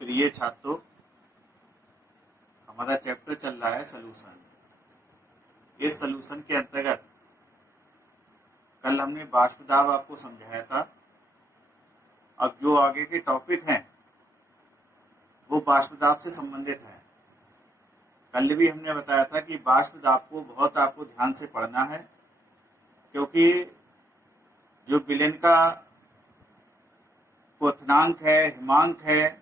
प्रिय छात्रों, हमारा चैप्टर चल रहा है सलूशन। इस सलूशन के अंतर्गत कल हमने वाष्प दाब आपको समझाया था। अब जो आगे के टॉपिक हैं वो वाष्प दाब से संबंधित है। कल भी हमने बताया था कि वाष्प दाब को बहुत आपको ध्यान से पढ़ना है, क्योंकि जो विलेन का क्वथनांक है, हिमांक है,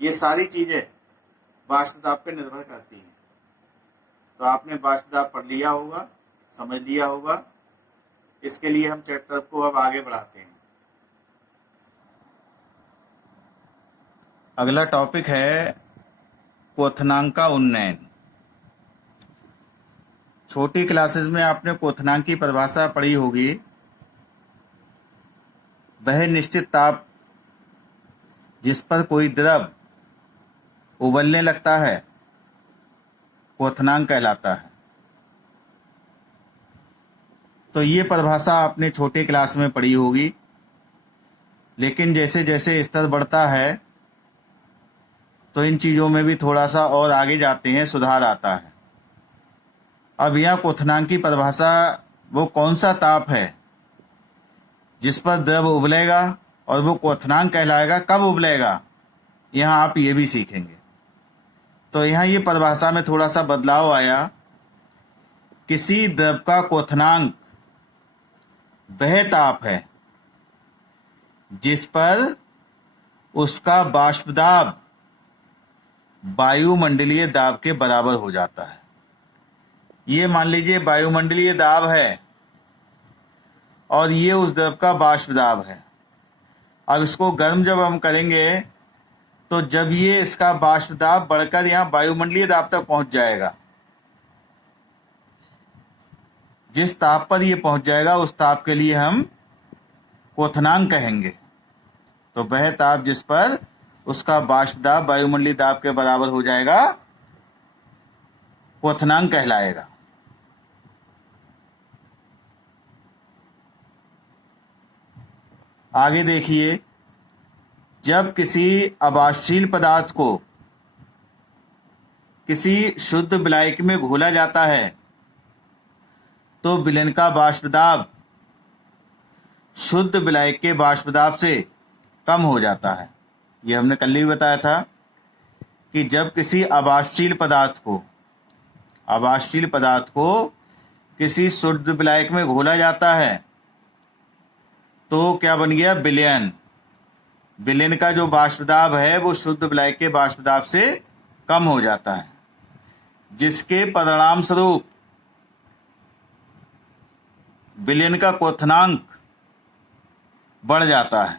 ये सारी चीजें वाष्प दाब पे निर्भर करती हैं। तो आपने वाष्प दाब पढ़ लिया होगा, समझ लिया होगा। इसके लिए हम चैप्टर को अब आगे बढ़ाते हैं। अगला टॉपिक है क्वथनांक का उन्नयन। छोटी क्लासेस में आपने क्वथनांक की परिभाषा पढ़ी होगी। वह निश्चित ताप जिस पर कोई द्रव उबलने लगता है क्वथनांक कहलाता है। तो ये परिभाषा आपने छोटे क्लास में पढ़ी होगी, लेकिन जैसे जैसे स्तर बढ़ता है तो इन चीज़ों में भी थोड़ा सा और आगे जाते हैं, सुधार आता है। अब यह क्वथनांक की परिभाषा वो कौन सा ताप है जिस पर द्रव उबलेगा और वो क्वथनांक कहलाएगा, कब उबलेगा, यहाँ आप ये भी सीखेंगे। तो यहाँ ये परिभाषा में थोड़ा सा बदलाव आया। किसी द्रव का क्वथनांक वह ताप है जिस पर उसका वाष्प दाब वायुमंडलीय दाब के बराबर हो जाता है। ये मान लीजिए वायुमंडलीय दाब है और ये उस द्रव का वाष्प दाब है। अब इसको गर्म जब हम करेंगे तो जब ये इसका वाष्प दाब बढ़कर यहाँ वायुमंडलीय दाब तक पहुंच जाएगा, जिस ताप पर ये पहुंच जाएगा उस ताप के लिए हम क्वथनांक कहेंगे। तो वह ताप जिस पर उसका वाष्प दाब वायुमंडलीय दाब के बराबर हो जाएगा क्वथनांक कहलाएगा। आगे देखिए, जब किसी अवाष्पशील पदार्थ को किसी शुद्ध विलायक में घोला जाता है तो विलेन का वाष्प दाब शुद्ध विलायक के वाष्प दाब से कम हो जाता है। यह हमने कल ही बताया था कि जब किसी अवाष्पशील पदार्थ को किसी शुद्ध विलायक में घोला जाता है तो क्या बन गया, विलयन। विलेन का जो वाष्प दाब है वो शुद्ध विलायक के वाष्प दाब से कम हो जाता है, जिसके परिणाम स्वरूप विलेन का क्वथनांक बढ़ जाता है।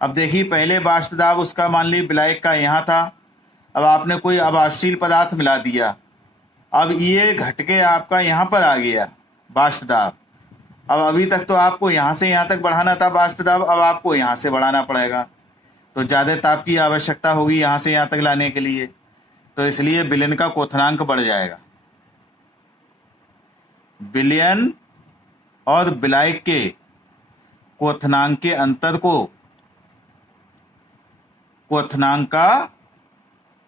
अब देखिए, पहले वाष्प दाब उसका मान ली विलायक का यहाँ था, अब आपने कोई अवाष्पशील पदार्थ मिला दिया, अब ये घट के आपका यहाँ पर आ गया वाष्प दाब। अब अभी तक तो आपको यहाँ से यहाँ तक बढ़ाना था वाष्प दाब, अब आपको यहाँ से बढ़ाना पड़ेगा, तो ज़्यादा ताप की आवश्यकता होगी यहाँ से यहाँ तक लाने के लिए। तो इसलिए विलेन का क्वथनांक बढ़ जाएगा। विलयन और विलायक के क्वथनांक के अंतर को क्वथनांक का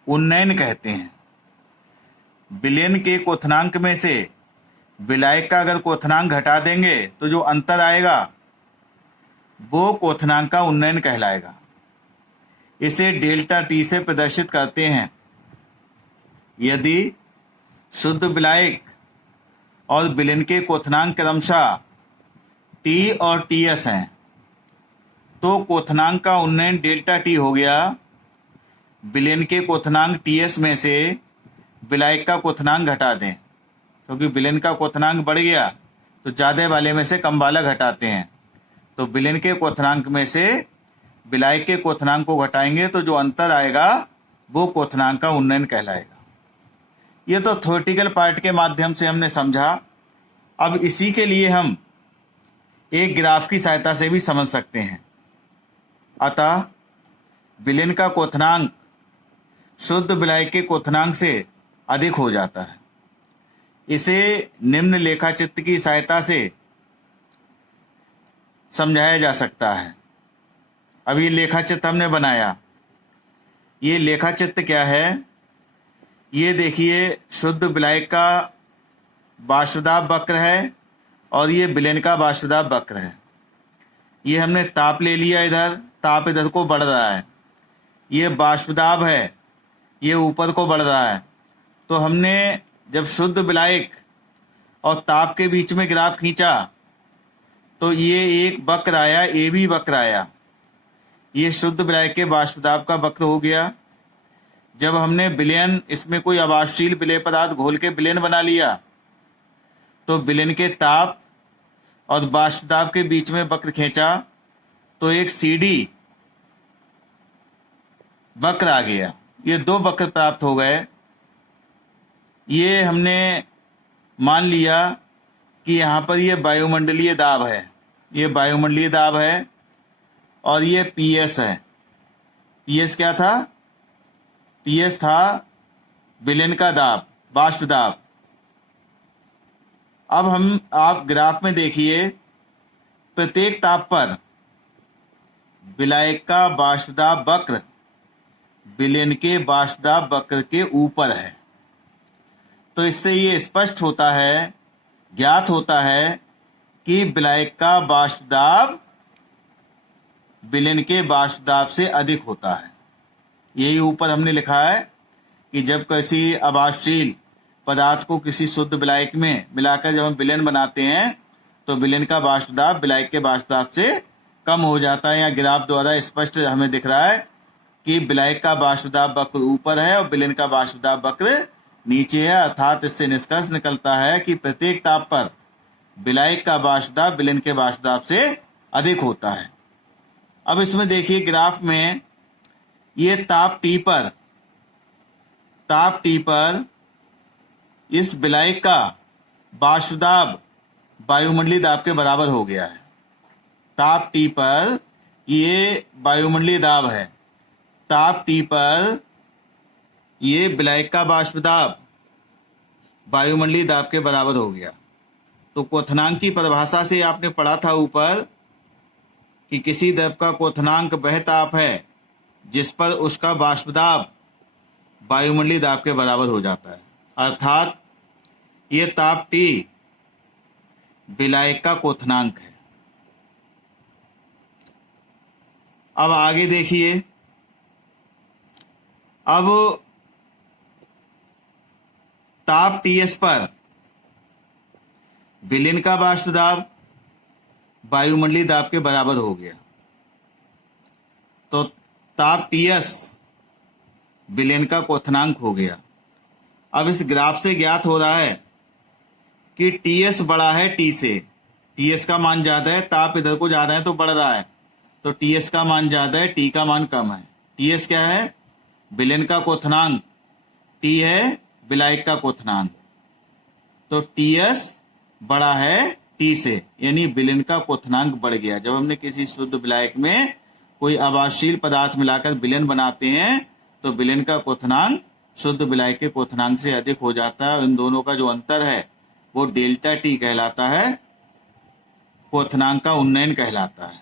उन्नयन कहते हैं। विलयन के क्वथनांक में से विलायक का अगर क्वथनांक घटा देंगे तो जो अंतर आएगा वो क्वथनांक का उन्नयन कहलाएगा। इसे डेल्टा टी से प्रदर्शित करते हैं। यदि शुद्ध विलायक और विलेन के क्वथनांक क्रमशः टी और टी एस हैं तो क्वथनांक का उन्नयन डेल्टा टी हो गया। विलेन के क्वथनांक टी एस में से विलायक का क्वथनांक घटा दें, क्योंकि विलेन का क्वथनांक बढ़ गया तो ज़्यादा वाले में से कम वाला घटाते हैं। तो विलेन के क्वथनांक में से विलायक के क्वथनांक को घटाएंगे तो जो अंतर आएगा वो क्वथनांक का उन्नयन कहलाएगा। ये तो थ्योरेटिकल पार्ट के माध्यम से हमने समझा। अब इसी के लिए हम एक ग्राफ की सहायता से भी समझ सकते हैं। अतः विलेन का क्वथनांक शुद्ध विलायक के क्वथनांक से अधिक हो जाता है। इसे निम्न लेखाचित्र की सहायता से समझाया जा सकता है। अब ये लेखाचित्र हमने बनाया, ये लेखा चित्र क्या है? ये देखिए शुद्ध विलायक का वाष्पदाब वक्र है और ये विलयन का वाष्पदाब वक्र है। ये हमने ताप ले लिया, इधर ताप इधर को बढ़ रहा है, ये वाष्पदाब है, ये ऊपर को बढ़ रहा है। तो हमने जब शुद्ध विलायक और ताप के बीच में ग्राफ खींचा तो ये एक वक्र आया, ए बी वक्र आया। ये शुद्ध विलायक के वाष्पदाब का वक्र हो गया। जब हमने विलयन, इसमें कोई अवाष्पशील विलेय पदार्थ घोल के विलयन बना लिया तो विलयन के ताप और वाष्पदाब के बीच में वक्र खींचा तो एक सीडी वक्र आ गया। ये दो वक्र प्राप्त हो गए। ये हमने मान लिया कि यहाँ पर ये वायुमंडलीय दाब है, ये वायुमंडलीय दाब है और ये पीएस है। पीएस क्या था? पीएस था विलयन का दाब, वाष्प दाब। अब आप ग्राफ में देखिए, प्रत्येक ताप पर विलायक का वाष्पदाब वक्र विलयन के वाष्पदाब वक्र के ऊपर है। तो इससे ये स्पष्ट होता है, ज्ञात होता है कि विलायक का वाष्पदाब विलयन के वाष्पदाब से अधिक होता है। यही ऊपर हमने लिखा है कि जब किसी अवाष्पशील पदार्थ को किसी शुद्ध विलायक में मिलाकर जब हम विलयन बनाते हैं तो विलयन का वाष्पदाब विलायक के वाष्पदाब से कम हो जाता है। या ग्राफ द्वारा स्पष्ट हमें दिख रहा है कि विलायक का वाष्पदाब वक्र ऊपर है और विलयन का वाष्पदाब वक्र नीचे है। अर्थात इससे निष्कर्ष निकलता है कि प्रत्येक ताप पर विलायक का वाष्पदाब विलयन के वाष्पदाब से अधिक होता है। अब इसमें देखिए ग्राफ में ये ताप टी पर इस विलायक का वाष्पदाब वायुमंडलीय दाब के बराबर हो गया है। ताप टी पर ये वायुमंडलीय दाब है, ताप टी पर ये विलायक का वाष्पदाब वायुमंडलीय दाब के बराबर हो गया। तो क्वथनांक की परिभाषा से आपने पढ़ा था ऊपर कि किसी द्रव का क्वथनांक वह ताप है जिस पर उसका वाष्पदाब वायुमंडलीय दाब के बराबर हो जाता है। अर्थात ये ताप टी विलायक का क्वथनांक है। अब आगे देखिए, अब ताप टीएस पर विलयन का वाष्पदाब वायुमंडलीय दाब के बराबर हो गया। तो ताप टीएस विलयन का क्वथनांक हो गया। अब इस ग्राफ से ज्ञात हो रहा है कि टीएस बड़ा है टी से, टीएस का मान ज्यादा है, ताप इधर को जा रहा है तो बढ़ रहा है, तो टीएस का मान ज्यादा है, टी का मान कम है। टीएस क्या है? विलयन का क्वथनांक, टी है विलायक का क्वथनांक। तो टीएस बड़ा है टी से, यानी विलयन का क्वथनांक बढ़ गया। जब हमने किसी शुद्ध विलायक में कोई अवाष्पशील पदार्थ मिलाकर विलयन बनाते हैं तो विलयन का क्वथनांक शुद्ध विलायक के क्वथनांक से अधिक हो जाता है। इन दोनों का जो अंतर है वो डेल्टा टी कहलाता है, क्वथनांक का उन्नयन कहलाता है।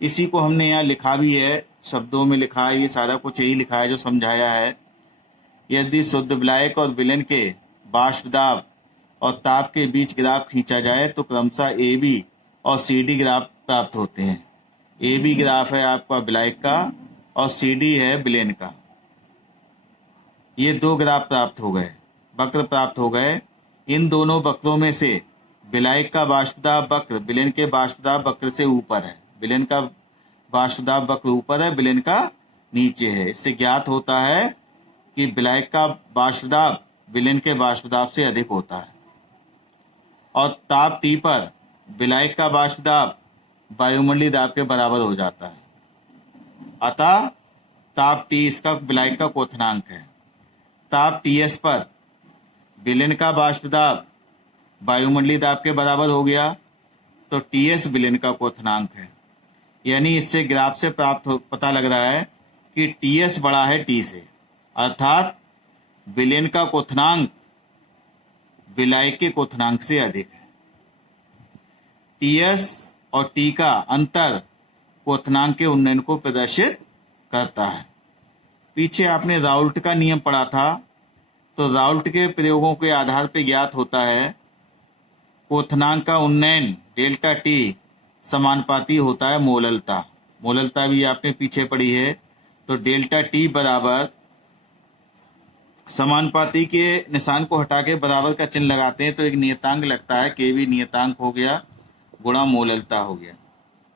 इसी को हमने यहाँ लिखा भी है, शब्दों में लिखा है, ये सारा कुछ यही लिखा है जो समझाया है। यदि शुद्ध विलायक और विलयन के वाष्पदाब और ताप के बीच ग्राफ खींचा जाए तो क्रमशः ए बी और सी डी ग्राफ प्राप्त होते हैं। ए बी ग्राफ है आपका विलायक का और सी डी है विलयन का। ये दो ग्राफ प्राप्त हो गए, वक्र प्राप्त हो गए। इन दोनों वक्रों में से विलायक का वाष्पदाब वक्र विलयन के वाष्पदाब वक्र से ऊपर है, विलयन का वाष्पदाब वक्र ऊपर है, विलयन का नीचे है। इससे ज्ञात होता है कि विलायक का वाष्पदाब विलयन के वाष्पदाब से अधिक होता है। और ताप टी पर विलायक का वाष्पदाब वायुमंडलीय दाब के बराबर हो जाता है। अतः ताप टी इसका विलायक का क्वथनांक है। ताप टीएस पर विलयन का वाष्पदाब वायुमंडलीय दाब के बराबर हो गया तो टीएस विलयन का क्वथनांक है। यानी इससे ग्राफ से पता लग रहा है कि टीएस बड़ा है टी से, अर्थात विलयन का क्वथनांक विलायक के क्वथनांक से अधिक है। टीएस और टी का अंतर क्वथनांक के उन्नयन को प्रदर्शित करता है। पीछे आपने राउल्ट का नियम पढ़ा था, तो राउल्ट के प्रयोगों के आधार पर ज्ञात होता है क्वथनांक का उन्नयन डेल्टा टी समानुपाती होता है मोललता। मोललता भी आपने पीछे पढ़ी है। तो डेल्टा टी बराबर समानुपाती के निशान को हटा के बराबर का चिन्ह लगाते हैं तो एक नियतांक लगता है, के बी नियतांक हो गया गुणा मोललता हो गया।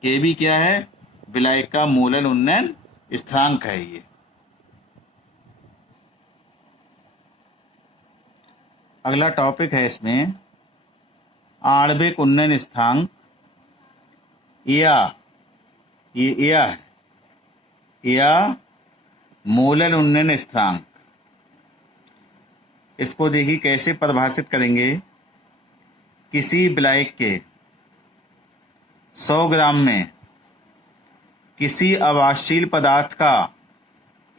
के बी क्या है? विलायक का मोलल उन्नयन स्थिरांक है ये। अगला टॉपिक है इसमें आणविक उन्नयन स्थिरांक या मोलल उन्नयन स्थिरांक। इसको देखिए कैसे परिभाषित करेंगे। किसी विलायक के 100 ग्राम में किसी अवाष्यशील पदार्थ का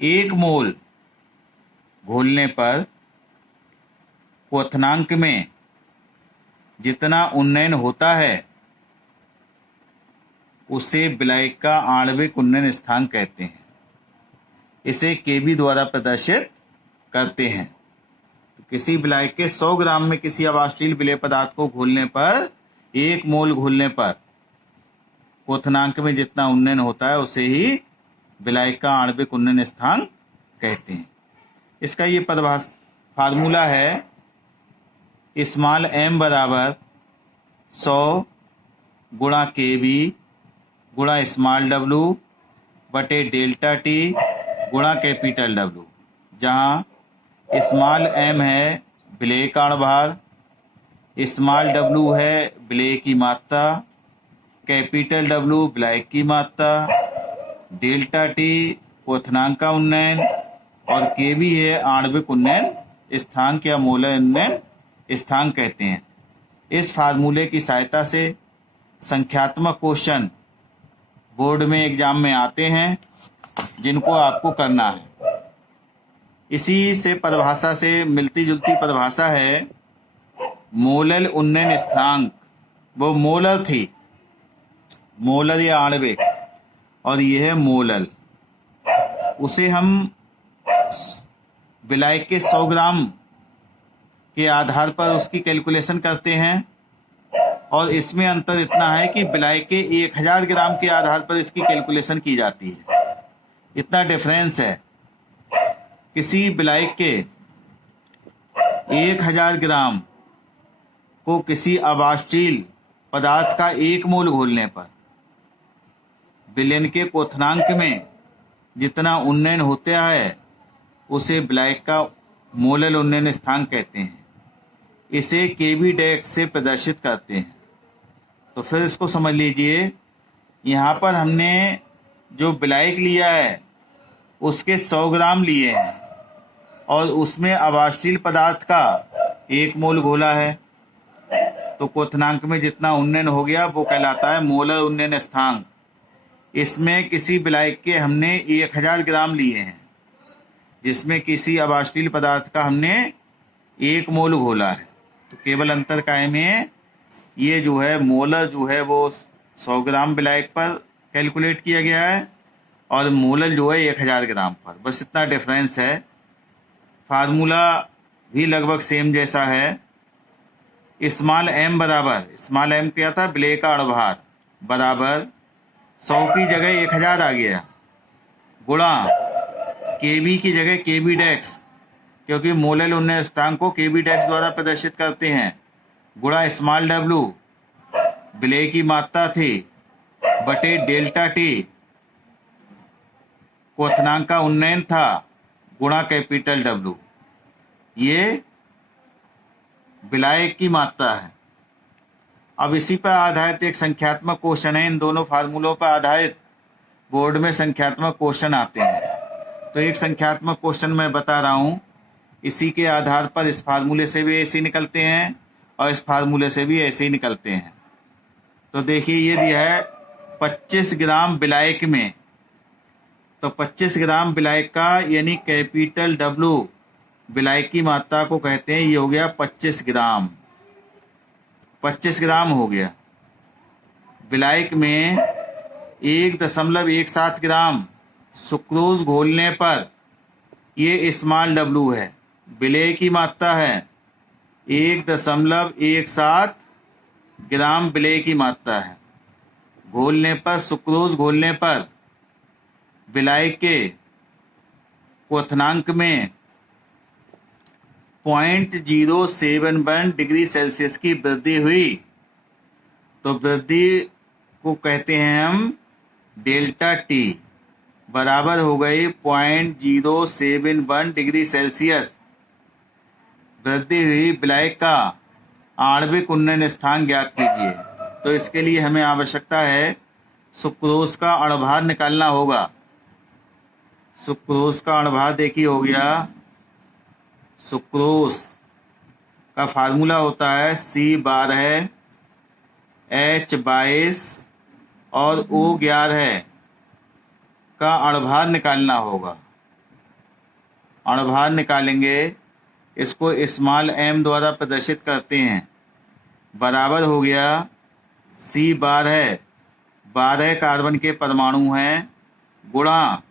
1 मोल घोलने पर क्वथनांक में जितना उन्नयन होता है उसे विलायक का आणविक उन्नयन स्थिरांक कहते हैं। इसे केबी द्वारा प्रदर्शित करते हैं। तो किसी विलायक के 100 ग्राम में किसी अवाष्यशील विलेय पदार्थ को घोलने पर 1 मोल घोलने पर क्वथनांक में जितना उन्नयन होता है उसे ही विलायक का आणविक उन्नयन स्थिरांक कहते हैं। इसका ये फार्मूला है स्मॉल एम बराबर 100 गुणा के बी गुणा स्मॉल डब्लू बटे डेल्टा टी गुणा कैपिटल डब्लू, जहाँ स्मॉल एम है विलेय का भार, स्मॉल डब्लू है विलेय की मात्रा, कैपिटल डब्लू विलायक की मात्रा, डेल्टा टी क्वथनांक का उन्नयन और के बी है आणविक उन्नयन स्थिरांक या मोलर उन्नयन स्थिरांक कहते हैं। इस फार्मूले की सहायता से संख्यात्मक क्वेश्चन बोर्ड में एग्जाम में आते हैं जिनको आपको करना है। इसी से परिभाषा से मिलती जुलती परिभाषा है मोलल उन्नयन स्थिरांक। वो मोलर थी, मोलर या आणविक, और यह है मोलल। उसे हम विलायक के 100 ग्राम के आधार पर उसकी कैलकुलेशन करते हैं और इसमें अंतर इतना है कि विलायक के 1000 ग्राम के आधार पर इसकी कैलकुलेशन की जाती है। इतना डिफरेंस है। किसी विलायक के 1000 ग्राम को किसी अवाष्यशील पदार्थ का 1 मोल घोलने पर विलयन के क्वथनांक में जितना उन्नयन होता है उसे विलायक का मोलल उन्नयन स्थिरांक कहते हैं। इसे केबी डैश से प्रदर्शित करते हैं। तो फिर इसको समझ लीजिए, यहाँ पर हमने जो विलायक लिया है उसके 100 ग्राम लिए हैं और उसमें अवाष्यशील पदार्थ का 1 मोल घोला है, तो क्वथनांक में जितना उन्नयन हो गया वो कहलाता है मोलर उन्नयन स्थिरांक। इसमें किसी विलायक के हमने 1000 ग्राम लिए हैं जिसमें किसी अवाष्यशील पदार्थ का हमने 1 मोल घोला है। तो केवल अंतर कायम है, ये जो है मोलर जो है वो 100 ग्राम विलायक पर कैलकुलेट किया गया है और मोलल जो है 1000 ग्राम पर। बस इतना डिफरेंस है। फार्मूला भी लगभग सेम जैसा है। स्मॉल एम बराबर, स्मॉल एम क्या था? विलेय का अणभार बराबर 100 की जगह 1000 आ गया गुणा के बी की जगह के बी डैश, क्योंकि मोलल उन्नयन स्थिरांक को के बी डैश द्वारा प्रदर्शित करते हैं, गुणा स्मॉल डब्लू विलेय की मात्रा थी बटे डेल्टा टी क्वथनांक का उन्नयन था गुणा कैपिटल डब्लू, ये विलायक की मात्रा है। अब इसी पर आधारित एक संख्यात्मक क्वेश्चन है। इन दोनों फार्मूलों पर आधारित बोर्ड में संख्यात्मक क्वेश्चन आते हैं। तो एक संख्यात्मक क्वेश्चन मैं बता रहा हूँ, इसी के आधार पर इस फार्मूले से भी ऐसे निकलते हैं और इस फार्मूले से भी ऐसे ही निकलते हैं। तो देखिए ये दिया है 25 ग्राम विलायक में, तो 25 ग्राम विलायक का यानी कैपिटल डब्लू विलायक की मात्रा को कहते हैं। ये हो गया 25 ग्राम, 25 ग्राम हो गया। विलायक में 1.17 ग्राम सुक्रोज घोलने पर ये स्मॉल डब्लू है, विलेय की मात्रा है 1.17 ग्राम विलेय की मात्रा है। घोलने पर, सुक्रोज घोलने पर विलायक के क्वथनांक में 0.071 डिग्री सेल्सियस की वृद्धि हुई तो वृद्धि को कहते हैं हम डेल्टा टी, बराबर हो गई 0.071 डिग्री सेल्सियस। वृद्धि हुई विलायक का आणविक उन्नयन स्थान ज्ञात कीजिए। तो इसके लिए हमें आवश्यकता है सुक्रोज का अणुभार निकालना होगा। सुक्रोज का अणुभार देखिए हो गया, सुक्रोज का फार्मूला होता है C12 H22 और O11 का अणुभार निकालना होगा। अणुभार निकालेंगे, इसको स्मॉल m द्वारा प्रदर्शित करते हैं, बराबर हो गया C12 12 कार्बन के परमाणु हैं, गुणा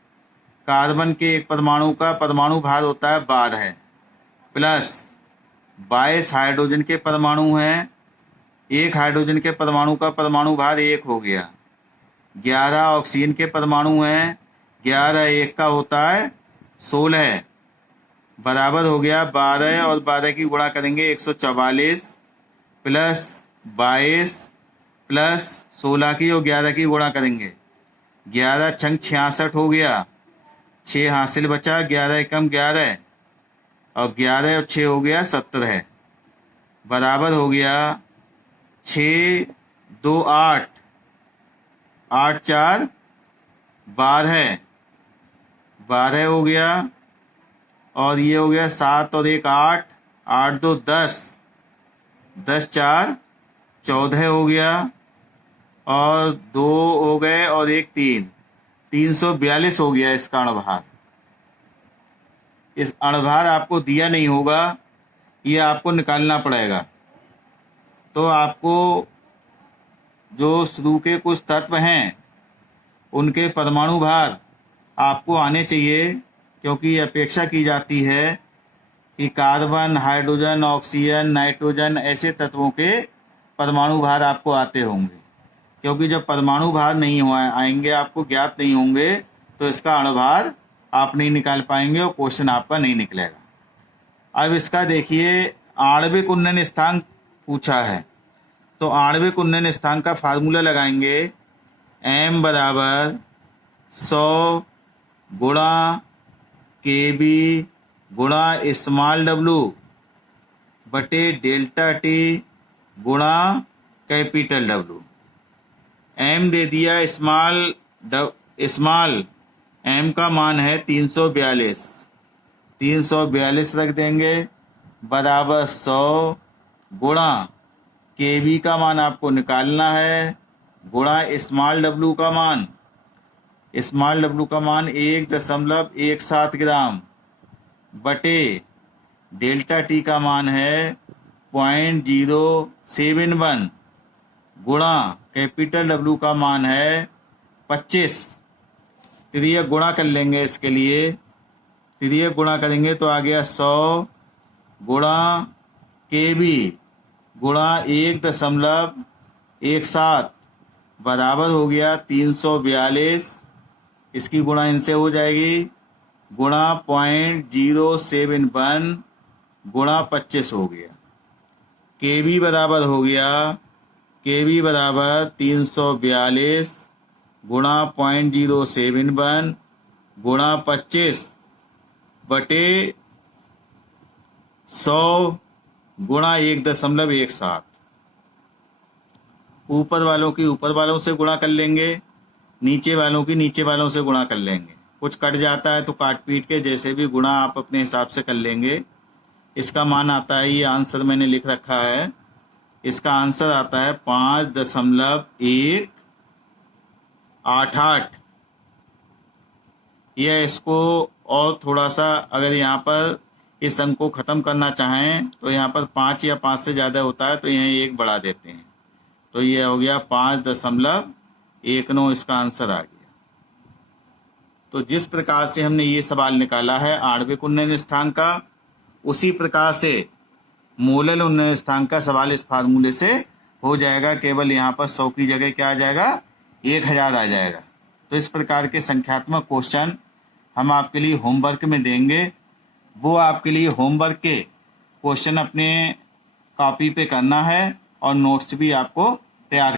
कार्बन के एक परमाणु का परमाणु भार होता है 12 प्लस 22 हाइड्रोजन के परमाणु हैं, एक हाइड्रोजन के परमाणु का परमाणु भार 1 हो गया। 11 ऑक्सीजन के परमाणु हैं, 11 एक का होता है 16, बराबर हो गया 12 और 12 की गुणा करेंगे 144 प्लस 22 प्लस 16 की और 11 की गुणा करेंगे 11 छंग 66 हो गया, 6 हासिल बचा, 11 एकम 11 और 11 और 6 हो गया 17, बराबर हो गया 6 2 8 8 4 12 12 हो गया और ये हो गया 7 और 1 8 8 2 10 10 4 14 हो गया और 2 हो गए और 1 3 342 हो गया इसका अणुभार। इस अणुभार आपको दिया नहीं होगा, ये आपको निकालना पड़ेगा। तो आपको जो शुरू के कुछ तत्व हैं उनके परमाणु भार आपको आने चाहिए, क्योंकि अपेक्षा की जाती है कि कार्बन, हाइड्रोजन, ऑक्सीजन, नाइट्रोजन ऐसे तत्वों के परमाणु भार आपको आते होंगे। क्योंकि जब परमाणु भार नहीं आएंगे, आपको ज्ञात नहीं होंगे, तो इसका अणुभार आप नहीं निकाल पाएंगे और क्वेश्चन आपका नहीं निकलेगा। अब इसका देखिए, आणविक उन्नयन स्थान पूछा है, तो आणविक उन्नयन स्थान का फार्मूला लगाएंगे, m बराबर 100 गुणा KB गुणा स्मॉल w बटे डेल्टा टी गुणा कैपिटल W। m दे दिया, स्मॉल m का मान है 342, 342 रख देंगे, बराबर 100 गुणा KB का मान आपको निकालना है, गुणा स्मॉल w का मान, स्मॉल w का मान 1.17 ग्राम बटे डेल्टा टी का मान है 0.071 गुणा कैपिटल W का मान है 25। त्रिय गुणा कर लेंगे, इसके लिए त्रिय गुणा करेंगे तो आ गया 100 गुणा KB गुणा 1.17 बराबर हो गया 342। इसकी गुणा इनसे हो जाएगी, गुणा 0.071 गुणा 25 हो गया। KB बराबर हो गया, KB बराबर 342 गुणा 0.071 गुणा 25 बटे 100 गुणा 1.17। ऊपर वालों की ऊपर वालों से गुणा कर लेंगे, नीचे वालों की नीचे वालों से गुणा कर लेंगे। कुछ कट जाता है तो काट पीट के जैसे भी गुणा आप अपने हिसाब से कर लेंगे। इसका मान आता है, ये आंसर मैंने लिख रखा है, इसका आंसर आता है 5.188। यह इसको और थोड़ा सा अगर यहाँ पर इस अंक को ख़त्म करना चाहें तो यहाँ पर 5 या 5 से ज़्यादा होता है तो यहीं 1 बढ़ा देते हैं, तो ये हो गया 5.19। इसका आंसर आ गया। तो जिस प्रकार से हमने ये सवाल निकाला है आणविक उन्नयन स्थान का, उसी प्रकार से मोलल उन्नयन स्थान का सवाल इस फार्मूले से हो जाएगा। केवल यहाँ पर 100 की जगह क्या आ जाएगा, 1000 आ जाएगा। तो इस प्रकार के संख्यात्मक क्वेश्चन हम आपके लिए होमवर्क में देंगे। वो आपके लिए होमवर्क के क्वेश्चन अपने कॉपी पे करना है और नोट्स भी आपको तैयार